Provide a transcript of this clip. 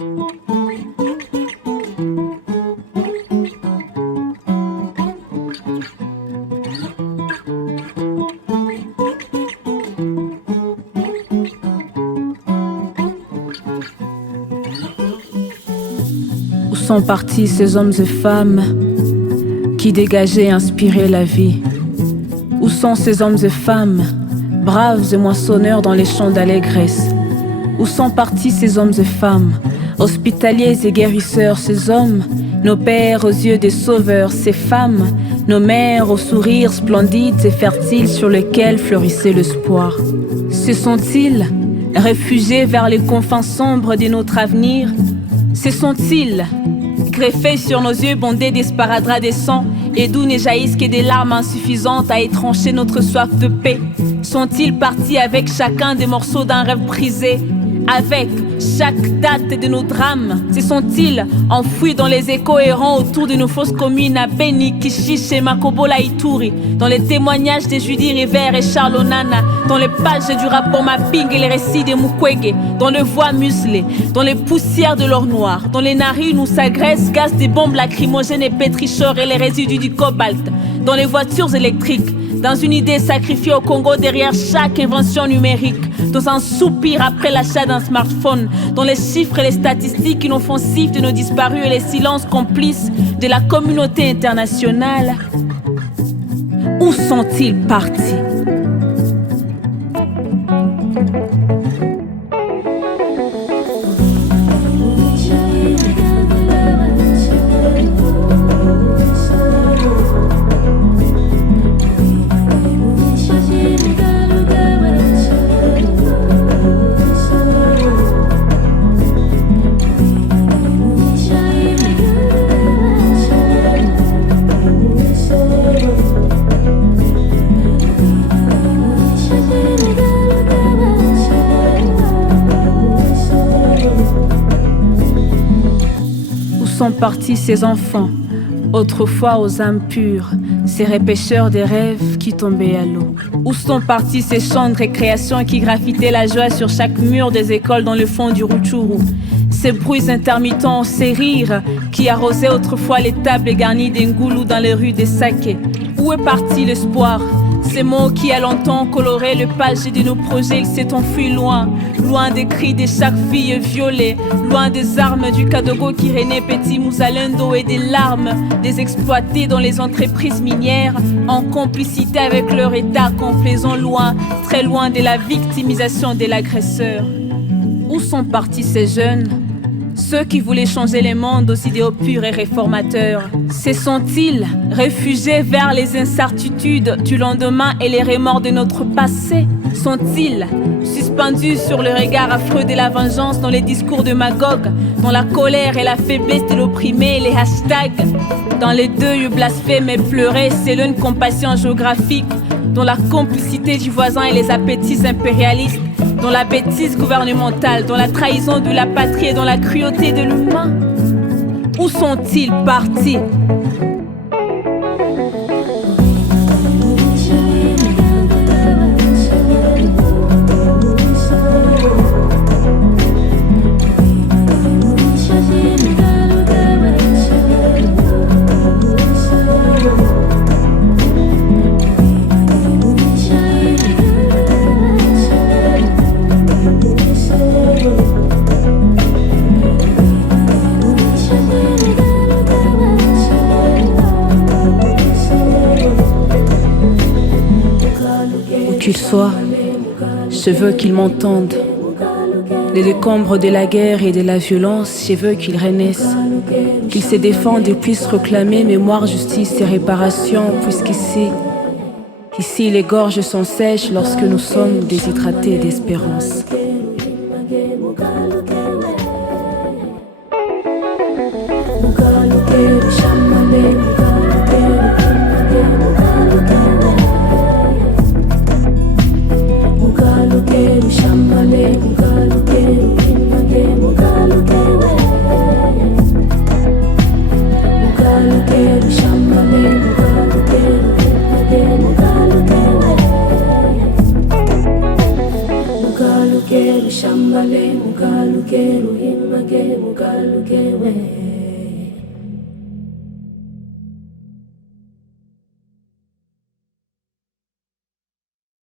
Où sont partis ces hommes et femmes qui dégageaient et inspiraient la vie? Où sont ces hommes et femmes, braves et moissonneurs dans les champs d'allégresse? Où sont partis ces hommes et femmes, hospitaliers et guérisseurs, ces hommes, nos pères aux yeux des sauveurs, ces femmes, nos mères aux sourires splendides et fertiles sur lesquels fleurissait l'espoir? Se sont-ils réfugiés vers les confins sombres de notre avenir? Se sont-ils greffés sur nos yeux bondés d'esparadraps des sangs et d'où ne jaillissent que des larmes insuffisantes à étrancher notre soif de paix? Sont-ils partis avec chacun des morceaux d'un rêve brisé, avec chaque date de nos drames? Se sont-ils enfouis dans les échos errants autour de nos fausses communes à Beni, Kishiche et Makobola Ituri, dans les témoignages de Judy River et Charles Onana, dans les pages du rapport Mapping et les récits de Mukwege, dans les voix muselées, dans les poussières de l'or noir, dans les narines où s'agressent gaz des bombes lacrymogènes et pétricheurs et les résidus du cobalt, dans les voitures électriques, dans une idée sacrifiée au Congo derrière chaque invention numérique, dans un soupir après l'achat d'un smartphone, dans les chiffres et les statistiques inoffensives de nos disparus et les silences complices de la communauté internationale. Où sont-ils partis? Sont partis ces enfants, autrefois aux âmes pures, ces repêcheurs des rêves qui tombaient à l'eau? Où sont partis ces chants de récréation qui graffitaient la joie sur chaque mur des écoles dans le fond du Rutshuru? Ces bruits intermittents, ces rires qui arrosaient autrefois les tables garnies d'Engulu dans les rues des Saké? Où est parti l'espoir? Ces mots qui à longtemps coloraient le page de nos projets, ils s'est enfui loin, loin des cris de chaque fille violée, loin des armes du Kadogo qui régnait Petit Mouzalendo et des larmes des exploités dans les entreprises minières, en complicité avec leur état complaisant, loin, très loin de la victimisation de l'agresseur. Où sont partis ces jeunes, ceux qui voulaient changer les mondes aux idéaux purs et réformateurs? Se sont-ils réfugiés vers les incertitudes du lendemain et les remords de notre passé? Sont-ils suspendus sur le regard affreux de la vengeance dans les discours de Magog, dans la colère et la faiblesse de l'opprimé et les hashtags, dans les deuils blasphèmes et pleurés selon une compassion géographique, dans la complicité du voisin et les appétits impérialistes, dans la bêtise gouvernementale, dans la trahison de la patrie et dans la cruauté de l'humain? Où sont-ils partis? Qu'ils soient, je veux qu'ils m'entendent. Les décombres de la guerre et de la violence, je veux qu'ils renaissent, qu'ils se défendent et puissent réclamer mémoire, justice et réparation, puisqu'ici, les gorges sont sèches lorsque nous sommes déshydratés d'espérance.